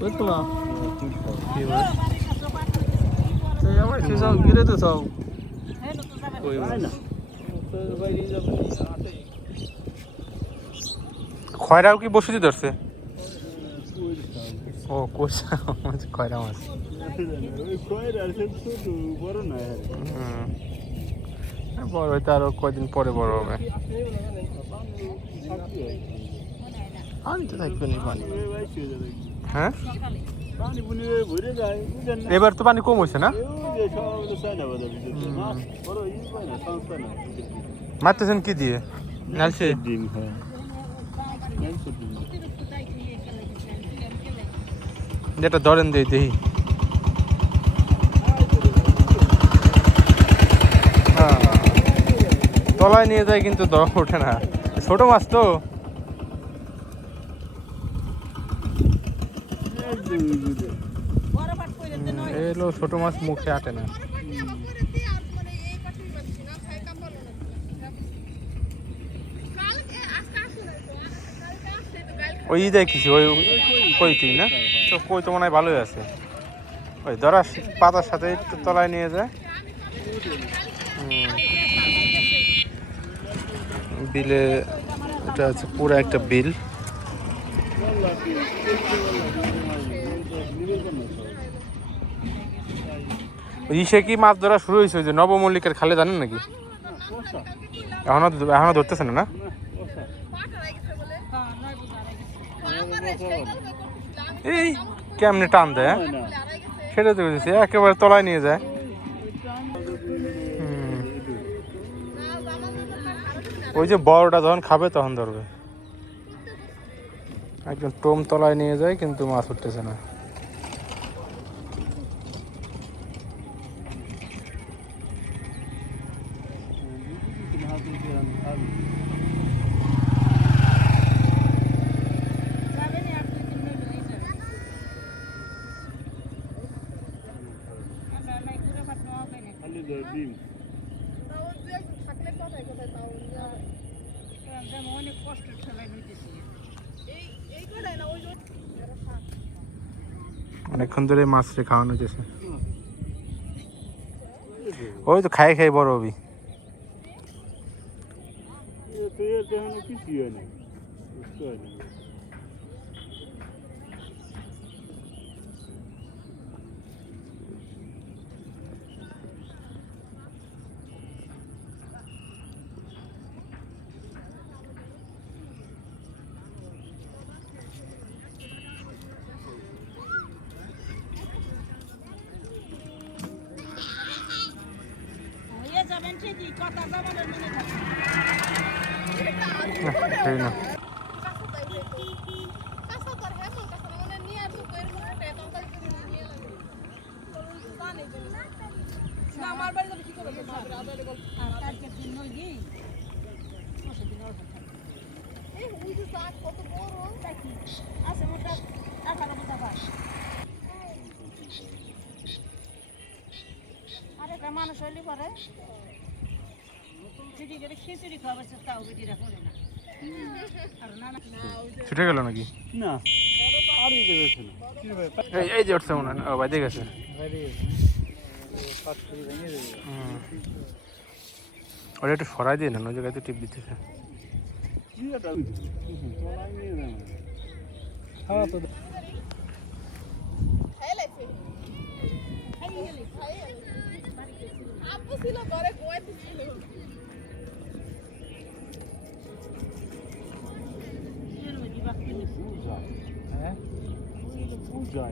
বুঝলা কি বল আমার কিছু গিরে তো সব কই না খয়রাও কি বসে ধরছে? ও কোসা খয়রা মাছ। বড় হইতে আরো কয়দিন পরে বড় হবে। পানি তো থাকবে না পানি। হ্যাঁ এবার তো পানি কম হয়েছে না? মারতেছেন কি দিয়ে? নালছে ডিম যেটা ধরেন দিয়ে দেখি। তলায় নিয়ে যায় কিন্তু ধরা ওঠে না, ছোট মাছ তো। এলো ছোট মাছ মুখে আটে না। ওই যায় কিছু ওই কই তুই না তো কই তো মনে হয় ভালোই আছে। ওই ধরা পাতার সাথে একটু তলায় নিয়ে যায়। বিলে এটা হচ্ছে পুরো একটা বিল। ইসে কি মাছ ধরা শুরু হয়েছে? যে নবমল্লিকের খালে জানেন নাকি? এখনো ধরতেছে না? এই কেমনে টান দেয় সেটা তো বুঝেছি, একেবারে তলায় নিয়ে যায়। ওই যে বড়টা যখন খাবে তখন ধরবে। একদম টোম তলায় নিয়ে যায় কিন্তু মাছ উঠতেছে না। অনেকক্ষণ ধরে মাছ রে খাওয়ানো হয়েছে। ওই তো খাই খাই বড় হবি। না মানুষ হইলে পরে খিচুড়ি খাওয়াবার তাও বেটিরা করে না। ছুটে গেল নাকি? না এই যে উঠছে মনে হয় বাইরে গেছে। ওটা একটু সরাই দিয়ে না, ওই জায়গায় তো টিপ দিতেছে। পূজা